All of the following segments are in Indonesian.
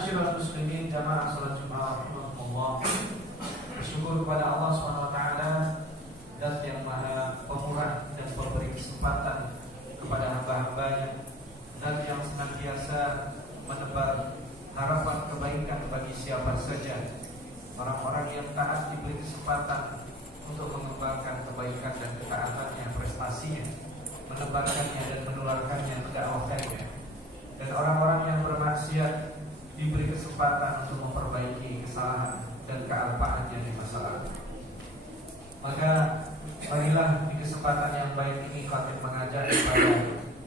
Ma'asyiral muslimin jamaah salat Jumat rahimakumullah. Bersyukur kepada Allah Subhanahu wa taala, Zat yang Maha Pemurah dan memberi kesempatan kepada hamba-hambanya, Zat yang senantiasa menebar harapan kebaikan bagi siapa saja. Orang-orang yang taat diberi kesempatan untuk mengembangkan kebaikan dan ketaatannya, prestasinya, menebarkannya dan menularkannya dakwahnya. Dan orang-orang yang bermaksiat diberi kesempatan untuk memperbaiki kesalahan dan kealpaannya di masa lalu. Maka marilah di kesempatan yang baik ini khatib mengajak kepada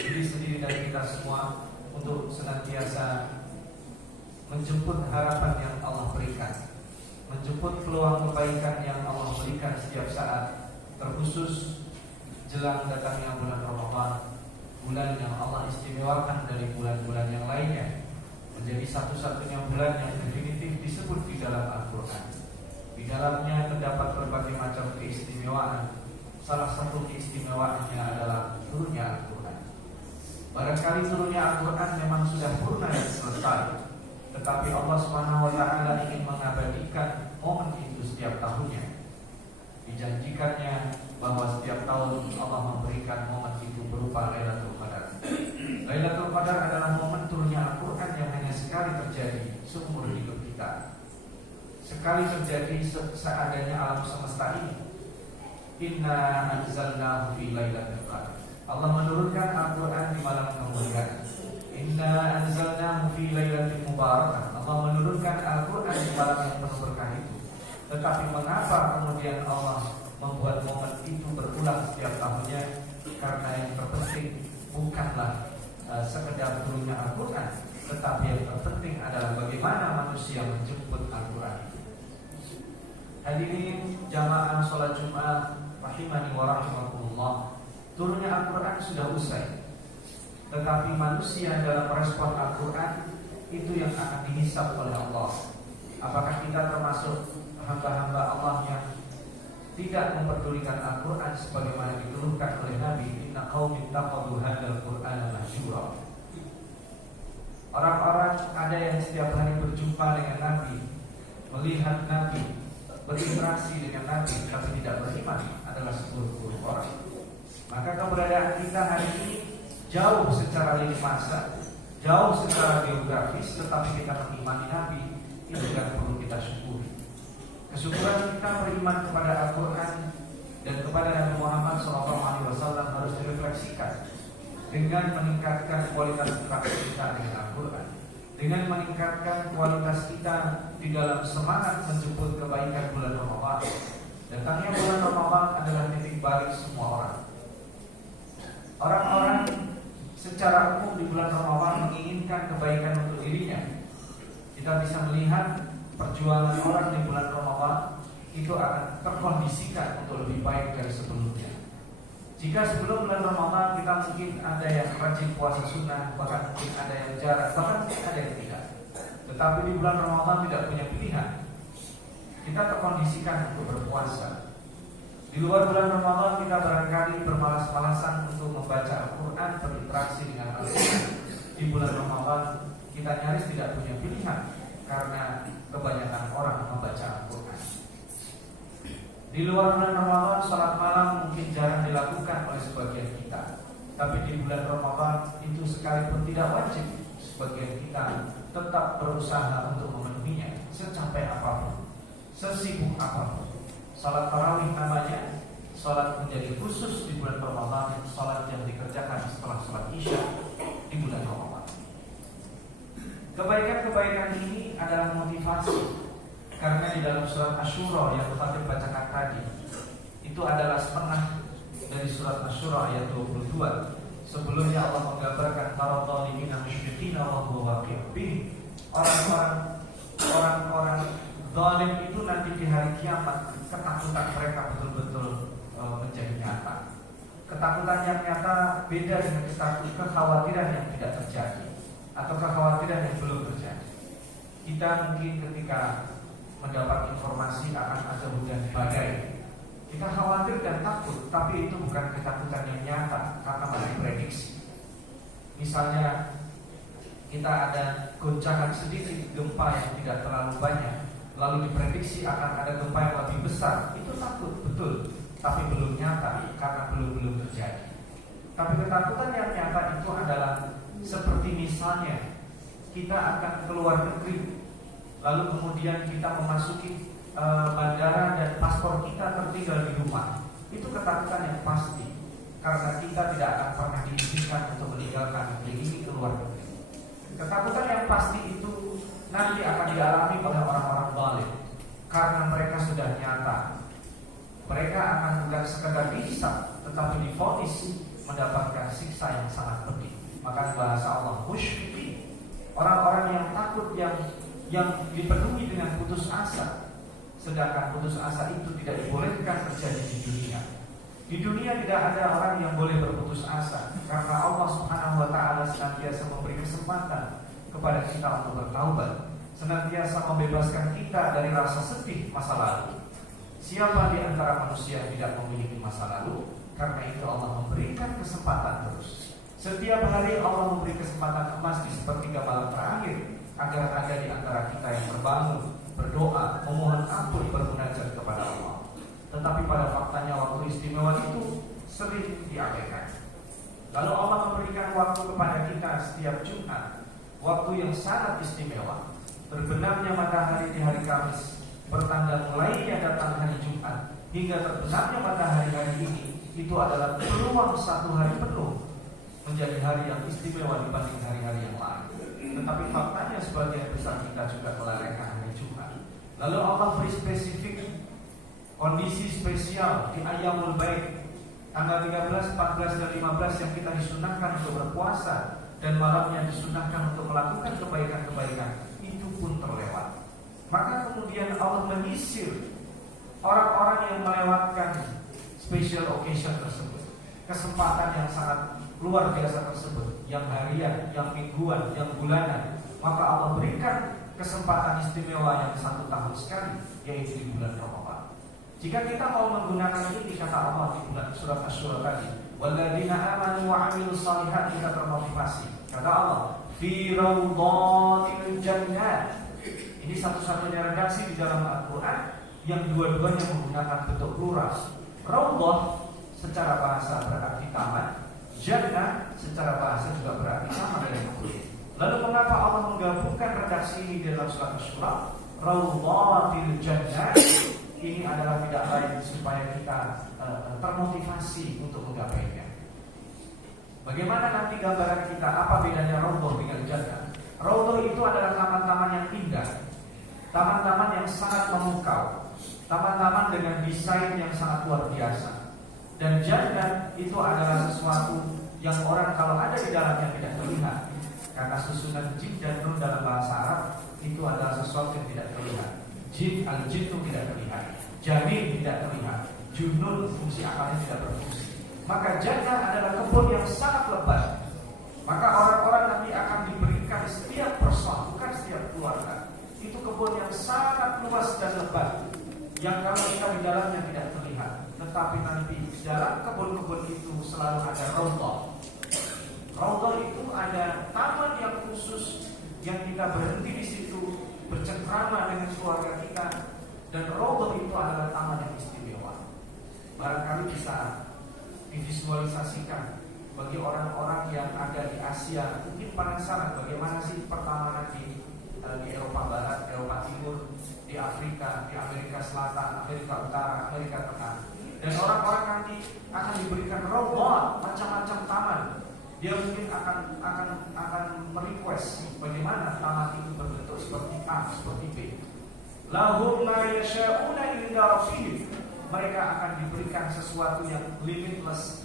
diri sendiri dan kita semua untuk senantiasa menjemput harapan yang Allah berikan, menjemput peluang kebaikan yang Allah berikan setiap saat, terkhusus jelang datangnya bulan Ramadan, bulan yang Allah istimewakan dari bulan-bulan yang lainnya, menjadi satu-satunya bulan yang definitif disebut di dalam Al-Quran. Di dalamnya terdapat berbagai macam keistimewaan. Salah satu keistimewaannya adalah turunnya Al-Quran. Barangkali turunnya Al-Quran memang sudah purna dan selesai, tetapi Allah Subhanahu wa taala ingin mengabadikan momen itu setiap tahunnya. Dijanjikannya bahwa setiap tahun Allah memberikan momen itu berupa Lailatul Qadar. Lailatul Qadar adalah momen turunnya Al-Quran yang hanya sekali terjadi seumur hidup kita. Sekali terjadi seadanya alam semesta ini. Inna anzalnahu fi Lailatul Qadar. Allah menurunkan Al-Quran di malam kemuliaan. Inna anzalnahu fi Lailatul Mubarakah. Allah menurunkan Al-Quran di malam yang penuh berkah itu. Tetapi mengapa kemudian Allah membuat momen itu berulang setiap tahunnya? Karena yang terpenting bukanlah sekedar turunnya Al-Quran, tetapi yang terpenting adalah bagaimana manusia menjemput Al-Quran. Hadirin jamaah sholat Jumat rahimani wa rahimakumullah, turunnya Al-Quran sudah usai, tetapi manusia dalam respon Al-Quran itu yang akan dihisab oleh Allah. Apakah kita termasuk hamba-hamba Allah yang tidak memperdulikan Al-Quran sebagaimana dikeluhkan oleh Nabi, inna qaumi ittakhadhu hadzal Qur'ana mahjura. Orang-orang ada yang setiap hari berjumpa dengan Nabi, melihat Nabi, berinteraksi dengan Nabi, tapi tidak beriman, adalah sepuluh orang. Maka keberadaan kita hari ini jauh secara lini masa, jauh secara geografis, tetapi kita mengimani Nabi, itu yang perlu kita syukuri. Kesyukuran kita beriman kepada Al-Quran dan kepada Nabi Muhammad SAW harus direfleksikan dengan meningkatkan kualitas interaksi kita dengan Al-Quran, dengan meningkatkan kualitas kita di dalam semangat menjemput kebaikan bulan Ramadan. Datangnya bulan Ramadan adalah titik balik semua orang. Orang-orang secara umum di bulan Ramadan menginginkan kebaikan untuk dirinya. Kita bisa melihat perjuangan orang di bulan Ramadan itu akan terkondisikan untuk lebih baik dari sebelumnya. Jika sebelum bulan Ramadan kita mungkin ada yang rajin puasa sunnah, bahkan mungkin ada yang jarang, bahkan mungkin ada yang tidak. Tetapi di bulan Ramadan tidak punya pilihan. Kita terkondisikan untuk berpuasa. Di luar bulan Ramadan kita barangkali bermalas-malasan untuk membaca Al-Quran, berinteraksi dengan Al-Quran. Di bulan Ramadan kita nyaris tidak punya pilihan karena kebanyakan orang membaca Al-Quran. Di luar bulan Ramadan, salat malam mungkin jarang dilakukan oleh sebagian kita. Tapi di bulan Ramadan itu sekalipun tidak wajib, sebagian kita tetap berusaha untuk memenuhinya secapek apapun, sesibuk apapun. Salat tarawih namanya, salat menjadi khusus di bulan Ramadan, salat yang dikerjakan setelah salat Isya di bulan Ramadan. Kebaikan-kebaikan ini adalah motivasi. Karena di dalam surat Asy-Syura yang khatib bacakan tadi, itu adalah setengah dari surat Asy-Syura ayat 22. Sebelumnya Allah menggambarkan para zalimina musyfiqina wa huwa waqi'un. Orang-orang zalim itu nanti di hari kiamat ketakutan mereka betul-betul menjadi nyata. Ketakutan yang nyata beda dengan kekhawatiran yang tidak terjadi atau kekhawatiran yang belum terjadi. Kita mungkin ketika mendapat informasi akan ada hujan badai, kita khawatir dan takut, tapi itu bukan ketakutan yang nyata karena masih prediksi. Misalnya kita ada goncangan sedikit, gempa yang tidak terlalu banyak, lalu diprediksi akan ada gempa yang lebih besar, itu takut, betul, tapi belum nyata karena belum terjadi. Tapi ketakutan yang nyata itu adalah seperti misalnya kita akan keluar negeri, lalu kemudian kita memasuki bandara dan paspor kita tertinggal di rumah. Itu ketakutan yang pasti, karena kita tidak akan pernah diizinkan untuk meninggalkan negeri ini ke luar negeri. Ketakutan yang pasti itu nanti akan dialami oleh orang-orang zalim, karena mereka sudah nyata. Mereka akan bukan sekedar dihisab, tetapi divonis mendapatkan siksa yang sangat pedih. Maka bahasa Allah musyfiqin, orang-orang yang takut, yang dipenuhi dengan putus asa. Sedangkan putus asa itu tidak dibolehkan terjadi di dunia. Di dunia tidak ada orang yang boleh berputus asa, karena Allah Subhanahu wa taala senantiasa memberi kesempatan kepada kita untuk bertaubat, senantiasa membebaskan kita dari rasa sedih masa lalu. Siapa di antara manusia yang tidak memiliki masa lalu? Karena itu Allah memberikan kesempatan terus. Setiap hari Allah memberi kesempatan emas di sepertiga malam terakhir, agar ada di antara kita yang terbangun, berdoa, memohon ampun, bermunajat kepada Allah. Tetapi pada faktanya waktu istimewa itu sering diabaikan. Lalu Allah memberikan waktu kepada kita setiap Jumat, waktu yang sangat istimewa. Terbenamnya matahari di hari Kamis, pertanda mulainya datang hari Jumat, hingga terbenamnya matahari hari ini, itu adalah peluang satu hari penuh menjadi hari yang istimewa dibanding hari-hari yang lain. Tetapi faktanya sebagian besar kita juga melalaikan hari Jumat. Lalu Allah beri spesifik kondisi spesial di Ayyamul Baik, tanggal 13, 14, dan 15 yang kita disunahkan untuk berpuasa, dan malamnya disunahkan untuk melakukan kebaikan-kebaikan. Itu pun terlewat. Maka kemudian Allah menyisir orang-orang yang melewatkan special occasion tersebut, kesempatan yang sangat luar biasa tersebut, yang harian, yang mingguan, yang bulanan. Maka Allah berikan kesempatan istimewa yang 1 tahun sekali, yaitu di bulan Ramadan. Jika kita mau menggunakan ini, kata Allah di bulan surat Asy-Syura tadi, walladzina amanu wa 'amilus shalihat, kita termotivasi. Kata Allah, fi raudhatil jannah. Ini satu-satunya redaksi di dalam Al-Qur'an yang dua-duanya menggunakan bentuk plural. Raudhah secara bahasa berarti taman, jannah secara bahasa juga berarti sama dengan itu. Lalu mengapa Allah menggabungkan redaksi ini dalam surat Asy-Syura? Raudhatil jannah. Ini adalah tidak lain supaya kita termotivasi untuk menggapainya. Bagaimana nanti gambaran kita? Apa bedanya raudhah dengan jannah? Raudhah itu adalah taman-taman yang indah, taman-taman yang sangat memukau, taman-taman dengan desain yang sangat luar biasa. Dan jannah itu adalah sesuatu yang orang kalau ada di dalamnya tidak terlihat. Karena susunan jim dan nun dalam bahasa Arab itu adalah sesuatu yang tidak terlihat. Jin, al-jinnu tidak terlihat, janin tidak terlihat, junun fungsi akalnya tidak berfungsi. Maka jannah adalah kebun yang sangat lebat. Maka orang-orang nanti akan diberikan setiap person, bukan setiap keluarga. Itu kebun yang sangat luas dan lebat, yang kalau kita di dalamnya tidak terlihat. Tetapi nanti di dalam kebun-kebun itu selalu ada raudhah. Raudhah itu ada taman yang khusus, yang kita berhenti di situ, bercengkrama dengan keluarga kita. Dan raudhah itu adalah taman yang istimewa. Barangkali bisa divisualisasikan bagi orang-orang yang ada di Asia, mungkin penasaran bagaimana sih pertamanan di Eropa Barat, Eropa Timur, di Afrika, di Amerika Selatan, Amerika Utara, Amerika Tengah. Dan orang-orang nanti akan diberikan raudhah, macam-macam taman. Dia mungkin akan merequest bagaimana taman itu berbentuk seperti A, seperti B. Lahum ma yasha'una inda rabbihim. Mereka akan diberikan sesuatu yang limitless,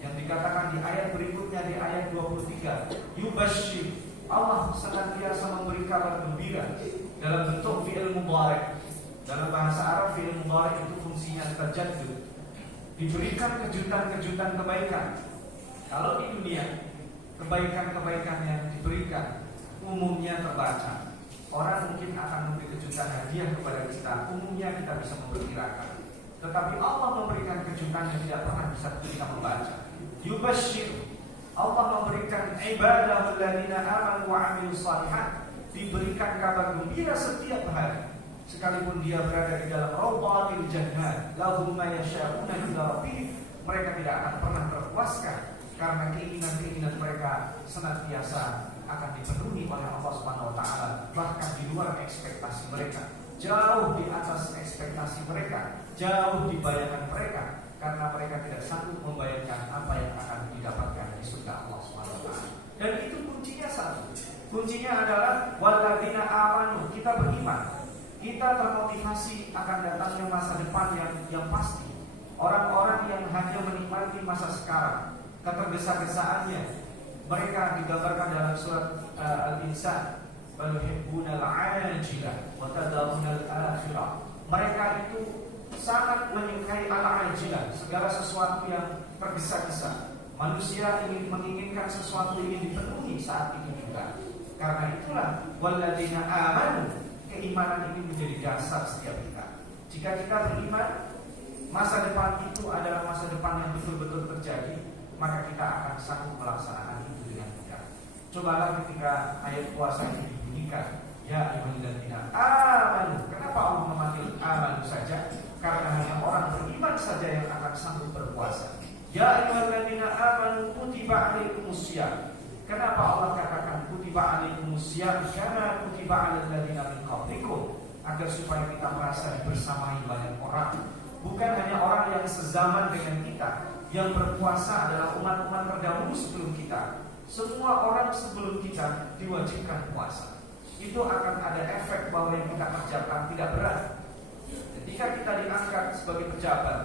yang dikatakan di ayat berikutnya, di ayat 23, yubasyir. Allah senantiasa memberi kabar gembira dalam bentuk fi'il mudhari'. Dalam bahasa Arab fi'il mudhari' itu fungsinya tajaddud, diberikan kejutan-kejutan kebaikan. Kalau di dunia, kebaikan-kebaikan yang diberikan umumnya terbaca. Orang mungkin akan memberi kejutan hadiah kepada kita, umumnya kita bisa memperkirakan. Tetapi Allah memberikan kejutan yang tidak pernah bisa kita membaca. Yubasyir, Allah memberikan ibadahul ladzina amanu wa 'amilus shalihat, diberikan kabar gembira setiap hari. Sekalipun dia berada di dalam raudhatil jannah, lahum ma yasha'una 'inda rabbihim, mereka tidak akan pernah terpuaskan karena keinginan-keinginan mereka senantiasa akan dipenuhi oleh Allah Subhanahu wa taala, bahkan di luar ekspektasi mereka, jauh di atas ekspektasi mereka, jauh di bayangan mereka, karena mereka tidak sanggup membayangkan apa yang akan didapatkan di surga Allah Subhanahu wa taala. Dan itu kuncinya satu. Kuncinya adalah walladzina amanu, kita beriman. Kita termotivasi akan datangnya masa depan yang pasti. Orang-orang yang hanya menikmati masa sekarang, ketergesa-gesaannya, mereka digambarkan dalam surat Al-Insan, bal yuhibbunal 'ajilah wa tadharunal akhirah. Mereka itu sangat menyukai al-ajilah, segala sesuatu yang tergesa-gesa. Manusia menginginkan sesuatu ingin dipenuhi saat itu juga. Karena itulah walladzina amanu, keimanan ini menjadi dasar setiap kita. Jika kita beriman, masa depan itu adalah masa depan yang betul-betul terjadi, maka kita akan sanggup melaksanakan itu dengan mudah. Cobalah ketika ayat puasa ini dibunyikan, ya ayyuhalladzina amanu. Kenapa Allah memanggil amanu saja? Karena hanya orang beriman saja yang akan sanggup berpuasa. Ya ayyuhalladzina amanu kutiba 'alaikumusiyam. Kenapa Allah katakan kutiba 'alaikumusiyam? Karena kutiba 'alal ladzina min qablikum, agar supaya kita merasa bersamai banyak orang. Bukan hanya orang yang sezaman dengan kita. Yang berpuasa adalah umat-umat terdahulu sebelum kita. Semua orang sebelum kita diwajibkan puasa. Itu akan ada efek bahwa yang kita kerjakan tidak berat. Ketika kita diangkat sebagai pejabat,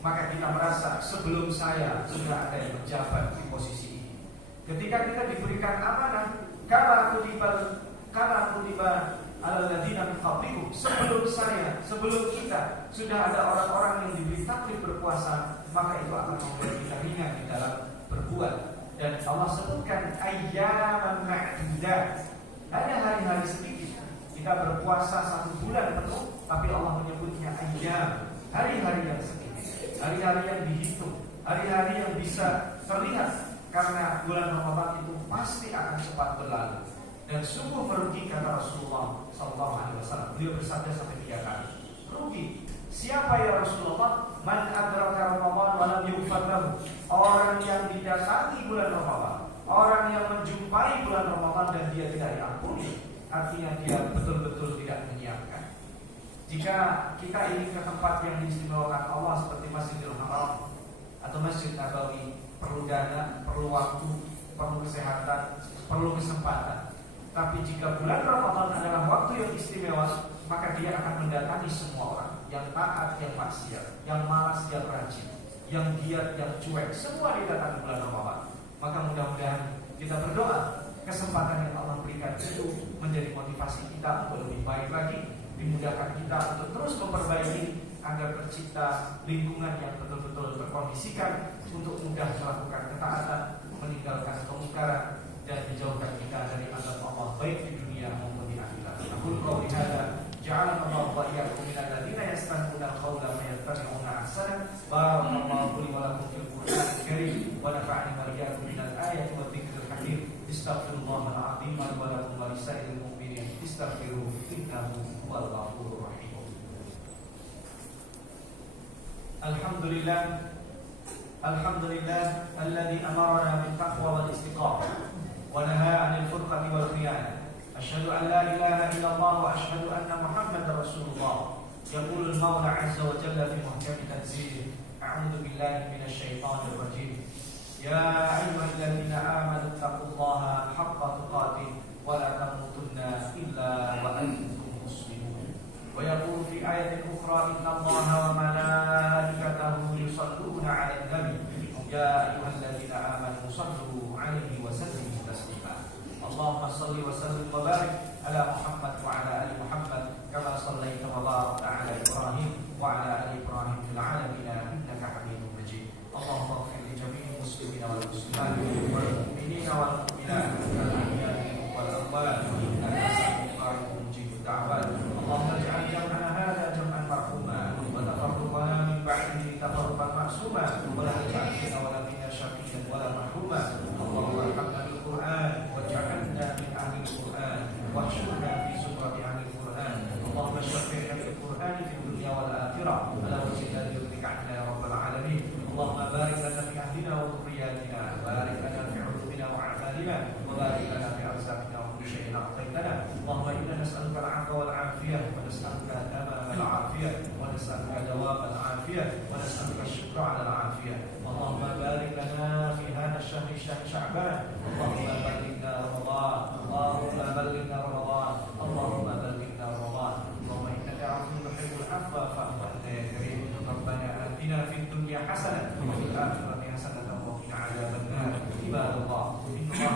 maka kita merasa sebelum saya sudah ada yang menjabat di posisi ini. Ketika kita diberikan amanah, kala kutiba alal ladzina min qablikum, sebelum saya, sebelum kita sudah ada orang-orang yang diberi takdir berpuasa, maka itu akan membuat kita ringan di dalam berbuat. Dan Allah sebutkan ayyaman ma'dudat, hanya hari-hari sedikit. Kita berpuasa 1 bulan penuh, tapi Allah menyebutnya ayyam, hari-hari yang sedikit, hari-hari yang dihitung, hari-hari yang bisa terlihat. Karena bulan Ramadan itu pasti akan cepat berlalu. Dan sungguh merugi, kata Rasulullah SAW. Beliau bersabda sampai 3 kali. Rugi. Siapa ya Rasulullah? Man adraka Ramadan wa lam yughfar lahu. Orang yang didatangi bulan Ramadan, orang yang menjumpai bulan Ramadan dan dia tidak diampuni, artinya dia betul-betul tidak menyiapkan. Jika kita ingin ke tempat yang diistimewakan Allah seperti Masjidil Haram atau Masjid Nabawi, perlu dana, perlu waktu, perlu kesehatan, perlu kesempatan. Tapi jika bulan Ramadan adalah waktu yang istimewa, maka dia akan mendatangi semua orang, yang taat, yang maksiat, yang malas, yang rajin, yang giat, yang cuek, semua didatangi bulan Ramadan. Maka mudah-mudahan kita berdoa kesempatan yang Allah berikan itu menjadi motivasi kita untuk lebih baik lagi, dimudahkan kita untuk terus memperbaiki agar tercipta lingkungan yang betul-betul terkondisikan untuk mudah melakukan ketaatan, meninggalkan kemungkaran, dan dijauhkan kita dari azab Allah baik di dunia maupun di akhirat. Aqulu qawli hadza ja'alana Allahu wa iyyakum minal ladzina yastami'una al-qawla fayattabi'una ahsana. Barakallahu li wa lakum fil Qur'anil karim wa nafa'ani wa iyyakum minal ayati wa dzikril hakim. Astaghfirullahal azim wa lakum wa lisairil mu'minin istaghfiruhu innahu huwal ghafurur rahim. Alhamdulillah alladzi amarna bil taqwa wal istiqamah wa nahaa 'anil furqati wal khiyanah. Asyhadu an la ilaha illallah wa asyhadu anna Muhammadar Rasulullah. Yaqulul Maula 'azza wa jalla fi muhkami tanzilih. A'udzu billahi minasy syaithanir rajim. Ya ayyuhalladzina amanu taqullaha haqqa tuqatih wa la tamutunna illa wa antum muslimun. Wa yaqulu fi ayatin ukhra innallaha wa malaikatahu yusalluna 'alan nabi. Ya ayyuhalladzina amanu sallu 'alaihi wa sallimu taslima. Allahumma salli wa sallim wa barik ala Muhammad wa ala ali Muhammad kama shallaita wa barakta ala Ibrahim wa ala ali Ibrahim fil 'alamin innaka Hamidum Majid. Allahumma ighfir li jami'il muslimina wal muslimat wal mu'minina wal mu'minat wal ahya'i wal amwat innaka sami'un qaribun mujibud da'wat. Allahumma ij'al jam'ana hadha jam'an marhuma wa tafarruqana min ba'dihi tafarruqan ma'suma wa la taj'al fina wa la minna shaqiyyan wa la mahruman. اللهم إنا نسألك العفو والعافية ونسألك تمام العافية ونسألك دوام العافية ونسألك الشكر على العافية. اللهم بارك لنا في هذا الشهر شهر شعبان. اللهم بلغنا رمضان. اللهم بلغنا رمضان. اللهم بلغنا رمضان. اللهم إنك عفو تحب العفو فاعف عنا يا كريم. ربنا آتنا في الدنيا حسنة وفي الآخرة حسنة وقنا عذاب النار. عباد الله إن الله